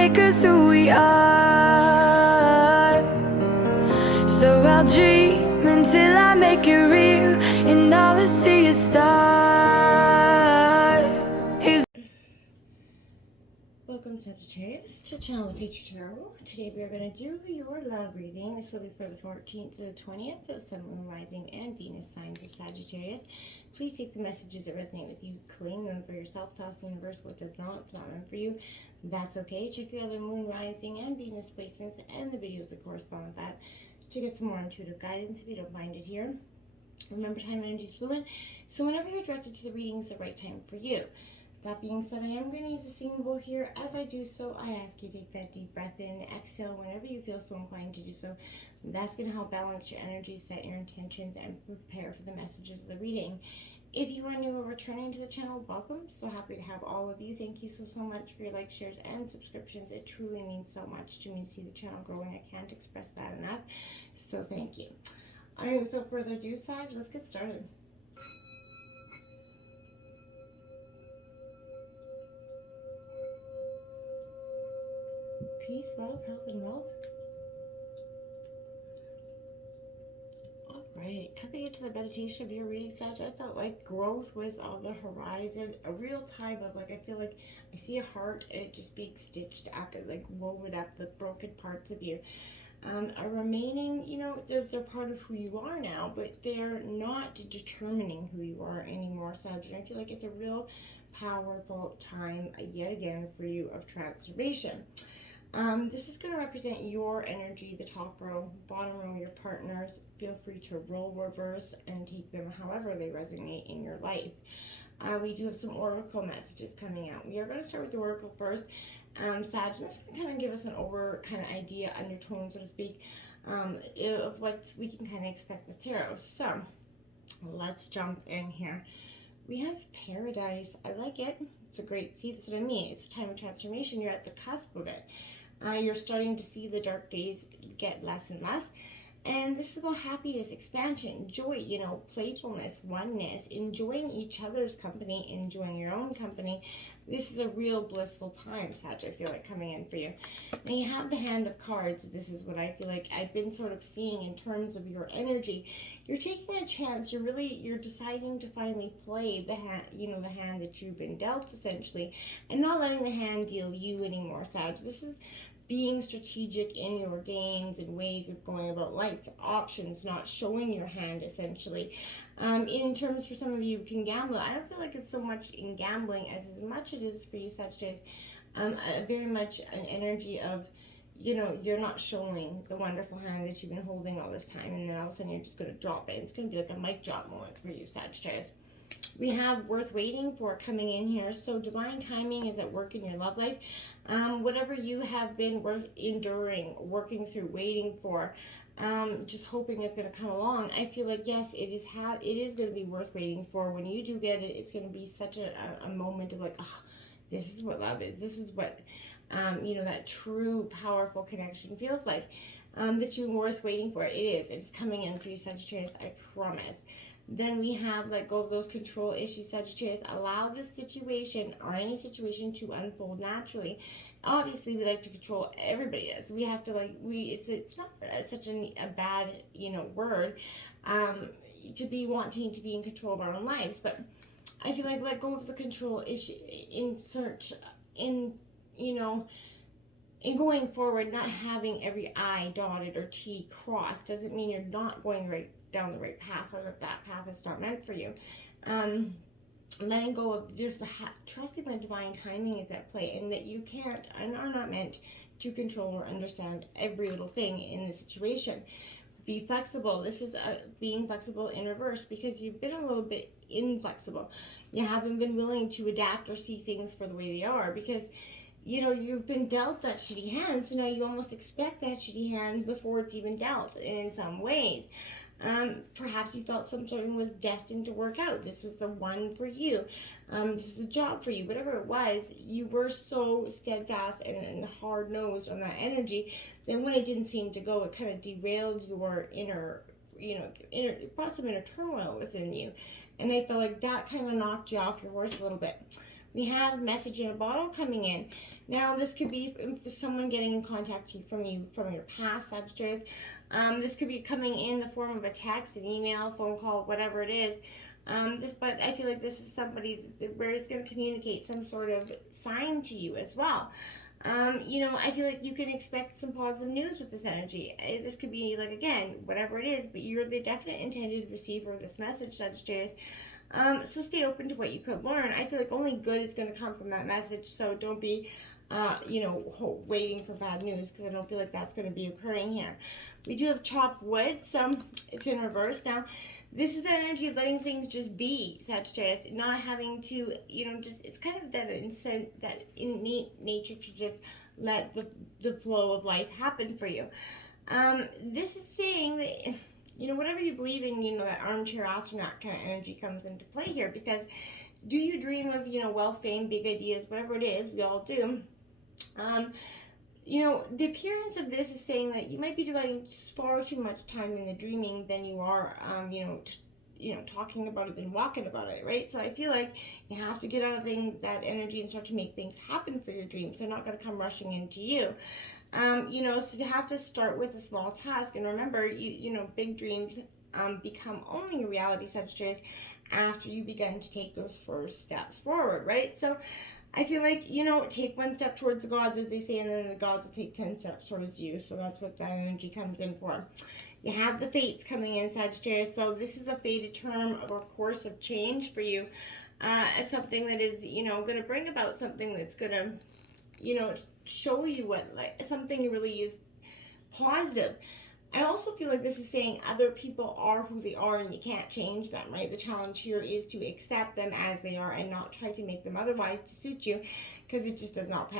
make us who we are. So I'll dream until I make it real, and all I see is stars. Welcome, Sagittarius, to Channel of Future Tarot. Today we are going to do your love reading. This will be for the 14th to the 20th, so Sun, Moon, Rising, and Venus signs of Sagittarius. Please take the messages that resonate with you, claim them for yourself, toss the universe what does not. It's not meant for you. That's okay. Check your other Moon, Rising, and Venus placements and the videos that correspond with that to get some more intuitive guidance if you don't find it here. Remember, time and energy is fluid, so whenever you're directed to the reading is the right time for you. That being said, I am going to use a singing bowl here. As I do so, I ask you to take that deep breath in, exhale whenever you feel so inclined to do so. That's going to help balance your energy, set your intentions, and prepare for the messages of the reading. If you are new or returning to the channel, welcome. So happy to have all of you. Thank you so much for your likes, shares, and subscriptions. It truly means so much to me to see the channel growing. I can't express that enough. So thank you. All right, without further ado, Sag, let's get started. Peace, love, health, and wealth. Alright, coming into the meditation of your reading, Sag, I felt like growth was on the horizon. A real time of, like, I feel like I see a heart and it just being stitched up and, like, woven up the broken parts of you. Are remaining, you know, they're part of who you are now, but they're not determining who you are anymore, Sag. And I feel like it's a real powerful time, yet again, for you of transformation. This is going to represent your energy, the top row, bottom row, your partners. Feel free to roll reverse and take them however they resonate in your life. We do have some oracle messages coming out. We are going to start with the oracle first. Sag, this is going to kind of give us an kind of idea, undertone, so to speak, of what we can kind of expect with tarot. So, let's jump in here. We have paradise. I like it. It's a great, see, that's what I mean. It's a time of transformation. You're at the cusp of it. You're starting to see the dark days get less and less. And this is about happiness, expansion, joy, you know, playfulness, oneness, enjoying each other's company, enjoying your own company. This is a real blissful time, Sag, I feel like, coming in for you. Now you have the hand of cards. This is what I feel like I've been sort of seeing in terms of your energy. You're taking a chance. You're deciding to finally play the hand, you know, the hand that you've been dealt, essentially, and not letting the hand deal you anymore, Sag. This is being strategic in your games and ways of going about life, options, not showing your hand, essentially. In terms, for some of you who can gamble, I don't feel like it's so much in gambling as much it is for you, Sagittarius, very much an energy of, you know, you're not showing the wonderful hand that you've been holding all this time, and then all of a sudden you're just going to drop it. It's going to be like a mic drop moment for you, Sagittarius. We have worth waiting for coming in here. So divine timing is at work in your love life. Whatever you have been enduring, working through, waiting for, just hoping it's going to come along. I feel like, yes, it is going to be worth waiting for. When you do get it, it's going to be such a moment of like, oh, this is what love is. This is what, you know, that true, powerful connection feels like. That you're worth waiting for. It is. It's coming in for you, Sagittarius. I promise. Then we have let go of those control issues, Sagittarius. Allow the situation or any situation to unfold naturally. Obviously, we like to control. Everybody does. We have to it's not such a bad, you know, word to be wanting to be in control of our own lives. But I feel like let go of the control issue in going forward, not having every I dotted or T crossed doesn't mean you're not going down the right path, or that path is not meant for you. Letting go of just trusting that divine timing is at play, and that you can't and are not meant to control or understand every little thing in the situation. Be flexible. This is being flexible in reverse, because you've been a little bit inflexible. You haven't been willing to adapt or see things for the way they are, because you know, you've been dealt that shitty hand, so now you almost expect that shitty hand before it's even dealt in some ways. Perhaps you felt something was destined to work out. This was the one for you. This is a job for you. Whatever it was, you were so steadfast and hard-nosed on that energy. Then when it didn't seem to go, it kind of derailed your inner, brought some inner turmoil within you. And I felt like that kind of knocked you off your horse a little bit. We have message in a bottle coming in. Now, this could be someone getting in contact from you from your past, Sagittarius. This could be coming in the form of a text, an email, phone call, whatever it is. But I feel like this is somebody where it's going to communicate some sort of sign to you as well. I feel like you can expect some positive news with this energy. This could be, like, again, whatever it is, but you're the definite intended receiver of this message, Sagittarius. So stay open to what you could learn. I feel like only good is going to come from that message, so don't be, waiting for bad news, because I don't feel like that's going to be occurring here. We do have chopped wood, so it's in reverse. Now, this is the energy of letting things just be, Sagittarius, not having to, it's kind of that innate nature to just let the flow of life happen for you. This is saying that, whatever you believe in, that armchair astronaut kind of energy comes into play here, because do you dream of, wealth, fame, big ideas, whatever it is, we all do. The appearance of this is saying that you might be devoting far too much time in the dreaming than you are, talking about it and walking about it, right? So I feel like you have to get out of that energy and start to make things happen for your dreams. They're not going to come rushing into you. So you have to start with a small task. And remember, big dreams become only a reality, Sagittarius, after you begin to take those first steps forward, right? So I feel like, take one step towards the gods, as they say, and then the gods will take 10 steps towards you. So that's what that energy comes in for. You have the fates coming in, Sagittarius. So this is a fated term of a course of change for you. As something that is, going to bring about something that's going to, show you something really is positive. I also feel like this is saying other people are who they are and you can't change them, right? The challenge here is to accept them as they are and not try to make them otherwise to suit you, because it just does not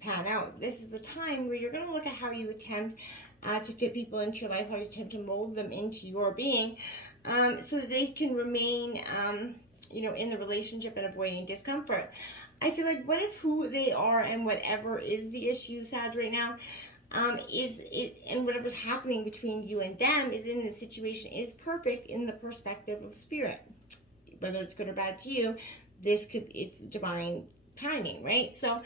pan out. This is the time where you're going to look at how you attempt to fit people into your life, how you attempt to mold them into your being, so that they can remain, in the relationship and avoiding discomfort. I feel like, what if who they are and whatever is the issue, Sag, right now, is it, and whatever's happening between you and them is in this situation is perfect in the perspective of spirit, whether it's good or bad to you. It's divine timing, right? So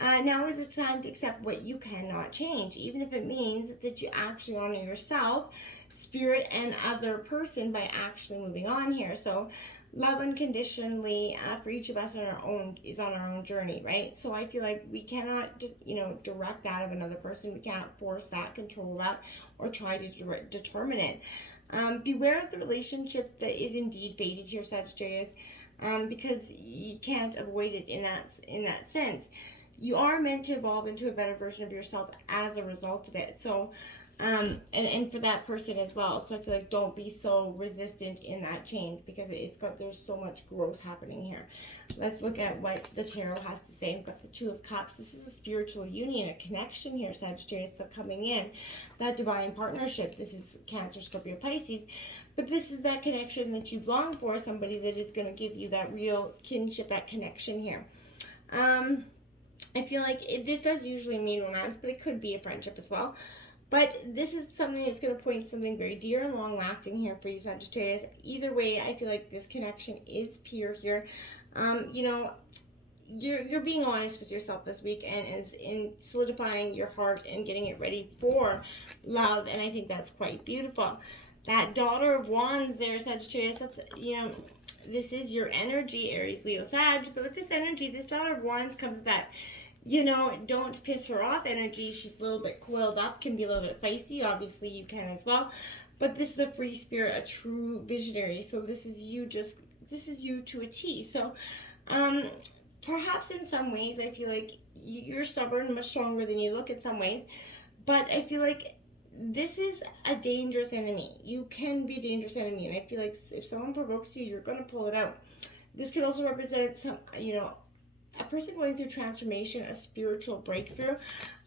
now is the time to accept what you cannot change, even if it means that you actually honor yourself, spirit, and other person by actually moving on here. So love unconditionally for each of us on our own journey, right? So I feel like we cannot, direct that of another person. We can't force that, control that, or try to determine it. Beware of the relationship that is indeed fated here, Sagittarius, because you can't avoid it in that sense. You are meant to evolve into a better version of yourself as a result of it. So, and for that person as well. So I feel like don't be so resistant in that change, because there's so much growth happening here. Let's look at what the tarot has to say. We've got the Two of Cups. This is a spiritual union, a connection here, Sagittarius, so coming in. That divine partnership. This is Cancer, Scorpio, Pisces. But this is that connection that you've longed for, somebody that is going to give you that real kinship, that connection here. I feel like this does usually mean romance, but it could be a friendship as well. But this is something that's going to point to something very dear and long-lasting here for you, Sagittarius. Either way, I feel like this connection is pure here. You're being honest with yourself this week and is in solidifying your heart and getting it ready for love, and I think that's quite beautiful. That Daughter of Wands there, Sagittarius, that's, this is your energy, Aries, Leo, Sag. But with this energy, this Daughter of Wands comes with that, don't piss her off energy. She's a little bit coiled up, can be a little bit feisty. Obviously, you can as well. But this is a free spirit, a true visionary. So this is you to a T. So perhaps in some ways, I feel like you're stubborn, much stronger than you look in some ways. But I feel like this is a dangerous enemy. You can be a dangerous enemy. And I feel like if someone provokes you, you're going to pull it out. This could also represent some, a person going through transformation, a spiritual breakthrough.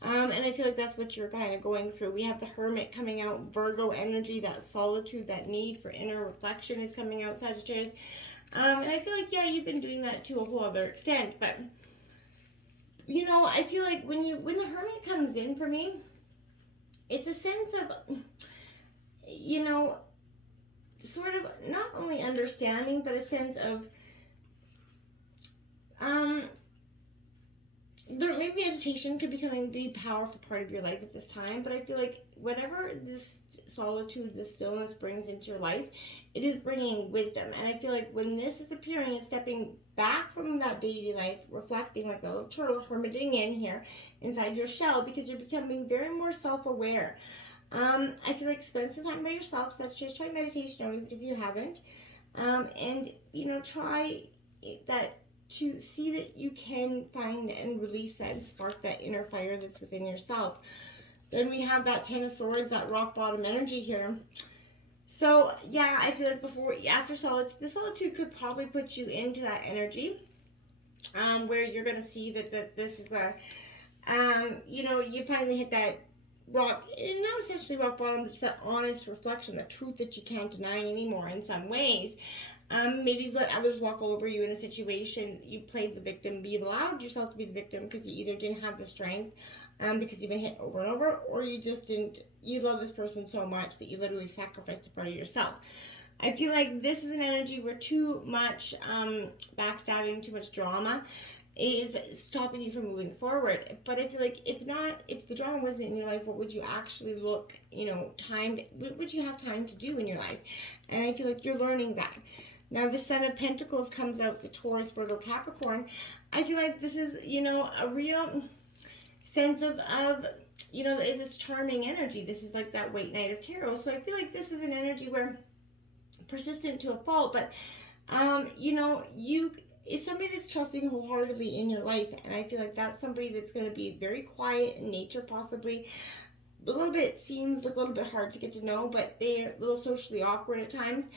And I feel like that's what you're kind of going through. We have the Hermit coming out, Virgo energy, that solitude, that need for inner reflection is coming out, Sagittarius. And I feel like, yeah, you've been doing that to a whole other extent. But, I feel like when the Hermit comes in for me, it's a sense of, sort of not only understanding, but a sense of maybe meditation could be a powerful part of your life at this time, but I feel like whatever this solitude, this stillness brings into your life, it is bringing wisdom. And I feel like when this is appearing and stepping back from that daily life, reflecting like a little turtle hermiting in here inside your shell, because you're becoming very more self-aware. I feel like spend some time by yourself, so just try meditation out even if you haven't. And, try that to see that you can find and release that and spark that inner fire that's within yourself. Then we have that Ten of Swords, that rock bottom energy here. So, yeah, I feel like after solitude, the solitude could probably put you into that energy where you're going to see that this is you finally hit that rock, and not essentially rock bottom, but just that honest reflection, the truth that you can't deny anymore in some ways. Maybe let others walk all over you in a situation. You played the victim, you allowed yourself to be the victim because you either didn't have the strength because you've been hit over and over, or you just didn't, you love this person so much that you literally sacrificed a part of yourself. I feel like this is an energy where too much backstabbing, too much drama is stopping you from moving forward. But I feel like if the drama wasn't in your life, what would you actually what would you have time to do in your life? And I feel like you're learning that. Now the Sun of Pentacles comes out, the Taurus, Virgo, Capricorn. I feel like this is, a real sense of is this charming energy. This is like that White Knight of Tarot. So I feel like this is an energy where persistent to a fault, but you is somebody that's trusting wholeheartedly in your life, and I feel like that's somebody that's going to be very quiet in nature, possibly a little bit, seems like a little bit hard to get to know, but they're a little socially awkward at times.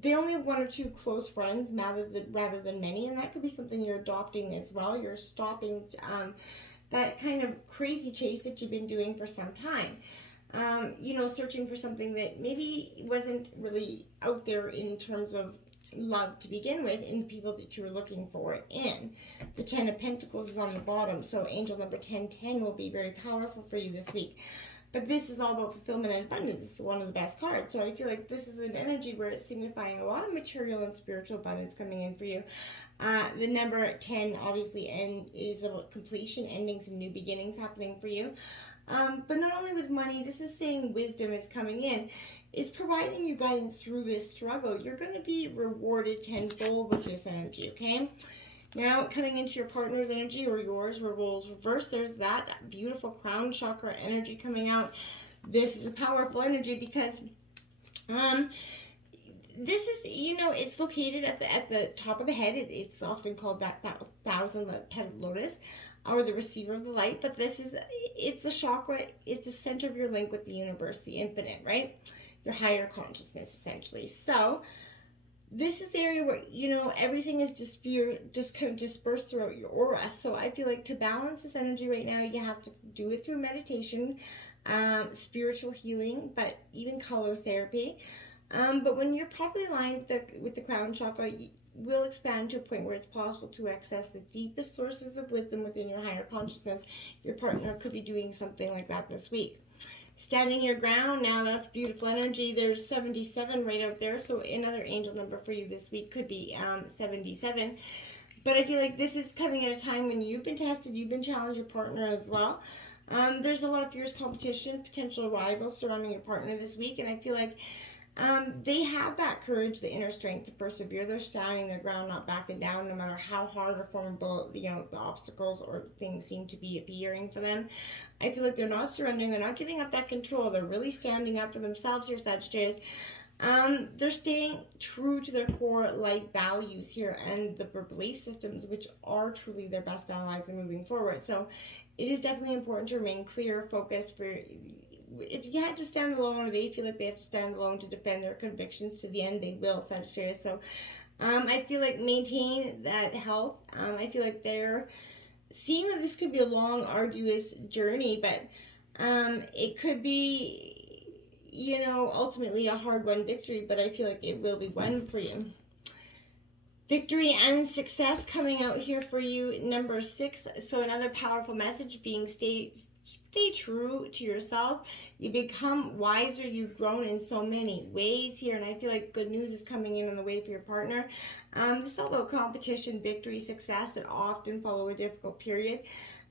They only have one or two close friends rather than many, and that could be something you're adopting as well. You're stopping that kind of crazy chase that you've been doing for some time. Searching for something that maybe wasn't really out there in terms of love to begin with in the people that you were looking for in. The Ten of Pentacles is on the bottom, so angel number 1010 will be very powerful for you this week. But this is all about fulfillment and abundance. It's one of the best cards. So I feel like this is an energy where it's signifying a lot of material and spiritual abundance coming in for you. The number 10 obviously is about completion, endings, and new beginnings happening for you. But not only with money, this is saying wisdom is coming in. It's providing you guidance through this struggle. You're going to be rewarded tenfold with this energy, okay? Now, coming into your partner's energy or yours, where roles reverse, there's that beautiful crown chakra energy coming out. This is a powerful energy because this is, it's located at the top of the head. It's often called that 1,000-petaled lotus, or the receiver of the light. But it's the chakra. It's the center of your link with the universe, the infinite, right? Your higher consciousness, essentially. So this is the area where, everything is just kind of dispersed throughout your aura. So I feel like to balance this energy right now, you have to do it through meditation, spiritual healing, but even color therapy. But when you're properly aligned with the crown chakra, you will expand to a point where it's possible to access the deepest sources of wisdom within your higher consciousness. Your partner could be doing something like that this week. Standing your ground, now that's beautiful energy. There's 77 right out there, so another angel number for you this week could be 77. But I feel like this is coming at a time when you've been tested, you've been challenged, your partner as well. There's a lot of fierce competition, potential rivals surrounding your partner this week, and I feel like they have that courage, the inner strength to persevere. They're standing their ground, not backing down, no matter how hard or formidable the obstacles or things seem to be appearing for them. I feel like they're not surrendering. They're not giving up that control. They're really standing up for themselves here, Sagittarius. They're staying true to their core life values here and the belief systems, which are truly their best allies in moving forward. So it is definitely important to remain clear, focused. If you had to stand alone, or they feel like they have to stand alone to defend their convictions to the end, they will, Sagittarius. So I feel like maintain that health. I feel like they're seeing that this could be a long, arduous journey, but it could be, ultimately a hard-won victory, but I feel like it will be won for you. Victory and success coming out here for you, number 6. So another powerful message being stay true to yourself. You become wiser. You've grown in so many ways here, and I feel like good news is coming in on the way for your partner. This is all about competition, victory, success that often follow a difficult period.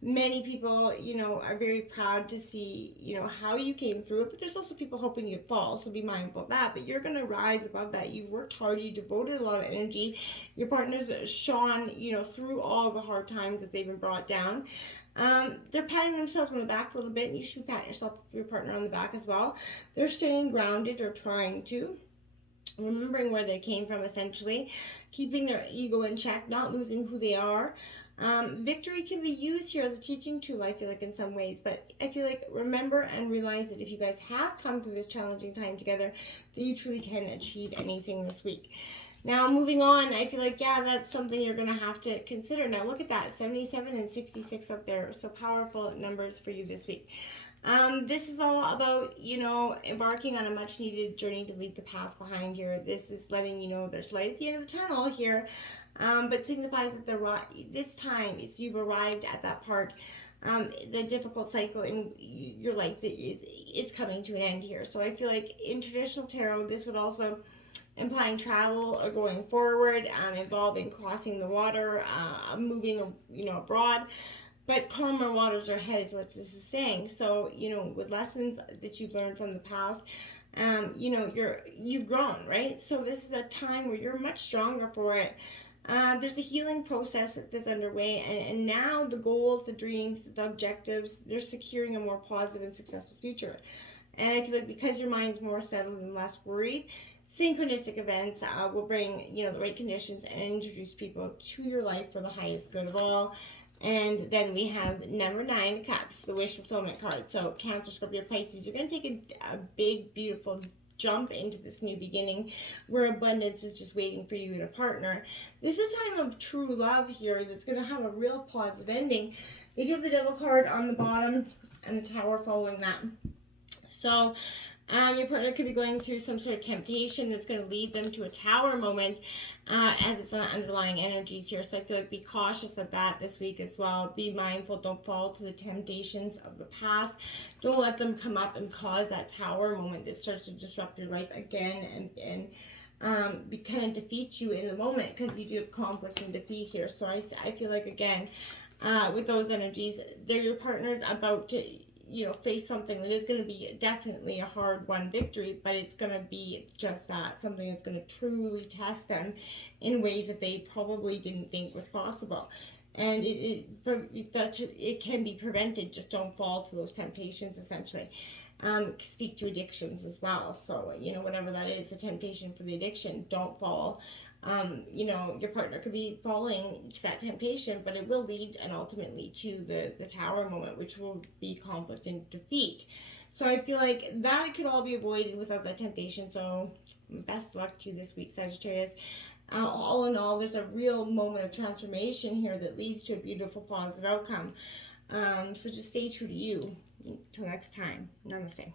Many people, are very proud to see, how you came through it, but there's also people hoping you'd fall, so be mindful of that. But you're going to rise above that. You've worked hard, you devoted a lot of energy. Your partner's shone, through all the hard times that they've been brought down. They're patting themselves on the back a little bit, and you should pat your partner on the back as well. They're staying grounded, or trying to. Remembering where they came from, essentially, keeping their ego in check, not losing who they are. Victory can be used here as a teaching tool, I feel like, in some ways, but I feel like remember and realize that if you guys have come through this challenging time together, that you truly can achieve anything this week. Now, moving on, I feel like, that's something you're going to have to consider. Now, look at that, 77 and 66 up there. So powerful numbers for you this week. This is all about, embarking on a much needed journey to leave the past behind here. This is letting you know there's light at the end of the tunnel here, but signifies that this time you've arrived at that part. The difficult cycle in your life that is coming to an end here. So I feel like in traditional tarot, this would also implying travel or going forward, involving crossing the water, moving, abroad. But calmer waters are ahead is what this is saying. So, with lessons that you've learned from the past, you've grown, right? So this is a time where you're much stronger for it. There's a healing process that's underway, and now the goals, the dreams, the objectives, they're securing a more positive and successful future. And I feel like because your mind's more settled and less worried, synchronistic events will bring, the right conditions and introduce people to your life for the highest good of all. And then we have number 9 cups, the wish fulfillment card. So Cancer, Scorpio, Pisces, you're going to take a big, beautiful jump into this new beginning where abundance is just waiting for you and a partner. This is a time of true love here that's going to have a real positive ending. They give the Devil card on the bottom and the Tower following that. So your partner could be going through some sort of temptation that's going to lead them to a Tower moment, as it's on underlying energies here. So I feel like be cautious of that this week as well. Be mindful. Don't fall to the temptations of the past. Don't let them come up and cause that Tower moment that starts to disrupt your life again and kind of defeat you in the moment, because you do have conflict and defeat here. So I feel like, again, with those energies, they're your partner's about to face something that is going to be definitely a hard-won victory, but it's going to be just that, something that's going to truly test them in ways that they probably didn't think was possible. And it can be prevented. Just don't fall to those temptations, essentially. Speak to addictions as well. So, whatever that is, a temptation for the addiction, don't fall. Your partner could be falling to that temptation, but it will lead and ultimately to the Tower moment, which will be conflict and defeat. So I feel like that could all be avoided without that temptation. So best luck to you this week, Sagittarius. All in all, there's a real moment of transformation here that leads to a beautiful, positive outcome. So just stay true to you. Until next time, namaste.